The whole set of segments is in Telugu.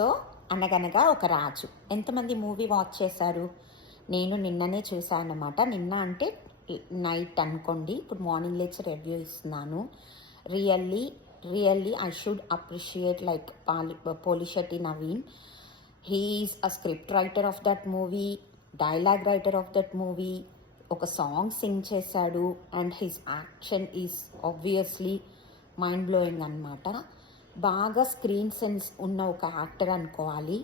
సో, 'అనగనగా ఒక రాజు' ఎంతమంది మూవీ వాచ్ చేశారు? నేను నిన్ననే చూశానన్నమాట. నిన్న అంటే నైట్ అనుకోండి. ఇప్పుడు మార్నింగ్ లేచి రివ్యూ ఇస్తున్నాను. Really, really I should appreciate like Polishetty Naveen. He is a script writer of that movie, dialogue writer of that movie. ఒక సాంగ్ సింగ్ చేశాడు and his action is obviously mind blowing అనమాట. బాగా స్క్రీన్ సెన్స్ ఉన్న ఒక యాక్టర్ అనుకోవాలి.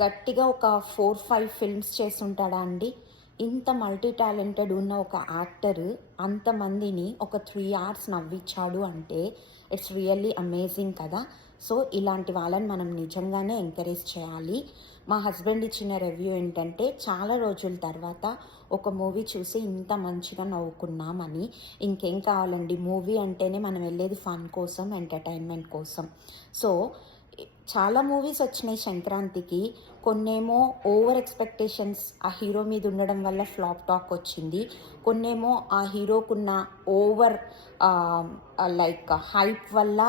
గట్టిగా ఒక 4-5 ఫిల్మ్స్ చేస్తుంటాడా అండి. ఇంత మల్టీ టాలెంటెడ్ ఉన్న ఒక యాక్టర్ అంతమందిని ఒక 3 అవర్స్ నవ్వించాడు అంటే ఇట్స్ రియల్లీ అమేజింగ్ కదా. సో ఇలాంటి వాళ్ళని మనం నిజంగానే ఎంకరేజ్ చేయాలి. మా హస్బెండ్ ఇచ్చిన రివ్యూ ఏంటంటే, చాలా రోజుల తర్వాత ఒక మూవీ చూసి ఇంత మంచిగా నవ్వుకున్నామని. ఇంకేం కావాలండి, మూవీ అంటేనే మనం వెళ్ళేది ఫన్ కోసం, ఎంటర్టైన్మెంట్ కోసం. సో చాలా మూవీస్ వచ్చినాయి సంక్రాంతికి. కొన్నేమో ఓవర్ ఎక్స్పెక్టేషన్స్ ఆ హీరో మీద ఉండడం వల్ల ఫ్లాప్ టాక్ వచ్చింది. కొన్నేమో ఆ హీరోకున్న ఓవర్ లైక్ హైప్ వల్ల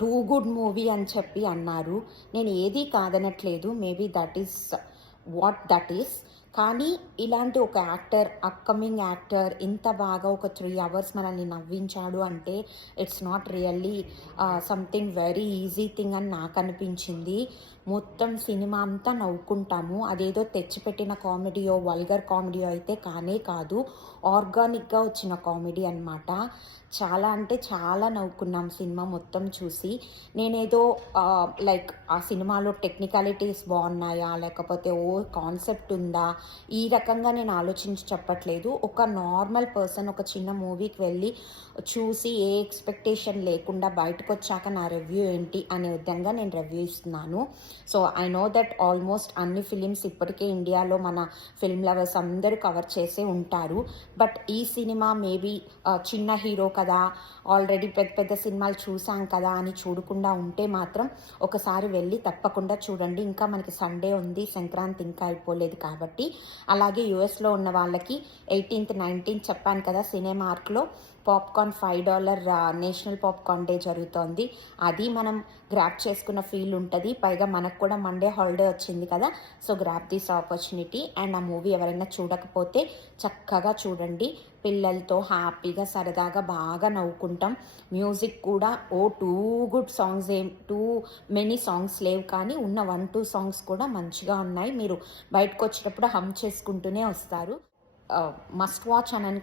టూ గుడ్ మూవీ అని చెప్పి అన్నారు. నేను ఏదీ కాదనట్లేదు, maybe that is what that is. కానీ ఇలాంటి ఒక యాక్టర్, అప్కమింగ్ యాక్టర్ ఇంత బాగా ఒక 3 అవర్స్ మనల్ని నవ్వించాడు అంటే it's not really something very easy thing అని నాకు అనిపించింది. మొత్తం సినిమా అంతా నవ్వుకుంటాము. అదేదో తెచ్చిపెట్టిన కామెడీయో, వల్గర్ కామెడీయో అయితే కానే కాదు. ఆర్గానిక్గా వచ్చిన కామెడీ అనమాట. చాలా అంటే చాలా నవ్వుకున్నాం సినిమా మొత్తం చూసి. నేనేదో లైక్ ఆ సినిమాలో టెక్నికాలిటీస్ బాగున్నాయా, లేకపోతే కాన్సెప్ట్ ఉందా, ఈ రకంగా నేను ఆలోచించి చెప్పట్లేదు. ఒక నార్మల్ పర్సన్ ఒక చిన్న మూవీకి వెళ్ళి చూసి ఏ ఎక్స్పెక్టేషన్ లేకుండా బయటకు వచ్చాక నా రివ్యూ ఏంటి అనే విధంగా నేను రివ్యూ ఇస్తున్నాను. So I know that almost అన్ని ఫిలిమ్స్ ఇప్పటికే ఇండియాలో మన ఫిల్మ్ లవర్స్ అందరూ కవర్ చేసే ఉంటారు. బట్ ఈ సినిమా మేబీ చిన్న హీరో కదా, ఆల్రెడీ పెద్ద పెద్ద సినిమాలు చూసాం కదా అని చూడకుండా ఉంటే మాత్రం ఒకసారి వెళ్ళి తప్పకుండా చూడండి. ఇంకా మనకి సండే ఉంది, సంక్రాంతి ఇంకా అయిపోలేదు కాబట్టి. అలాగే యుఎస్లో ఉన్న వాళ్ళకి 18th 19th చెప్పాను కదా, సినేమార్క్లో పాప్కార్న్ $5 నేషనల్ పాప్కార్న్ డే జరుగుతోంది. అది మనం గ్రాప్ చేసుకున్న ఫీల్ ఉంటుంది. పైగా మనకు కూడా మండే హాలిడే వచ్చింది కదా. So grab this opportunity. And ఆ మూవీ ఎవరైనా చూడకపోతే చక్కగా చూడండి. పిల్లలతో హ్యాపీగా సరదాగా బాగా నవ్వుకుంటాం. మ్యూజిక్ కూడా too good songs, too many songs లేవు, కానీ ఉన్న 1-2 సాంగ్స్ కూడా మంచిగా ఉన్నాయి. మీరు బయటకు వచ్చేటప్పుడు హమ్ చేసుకుంటూనే వస్తారు. మస్ట్ వాచ్ అని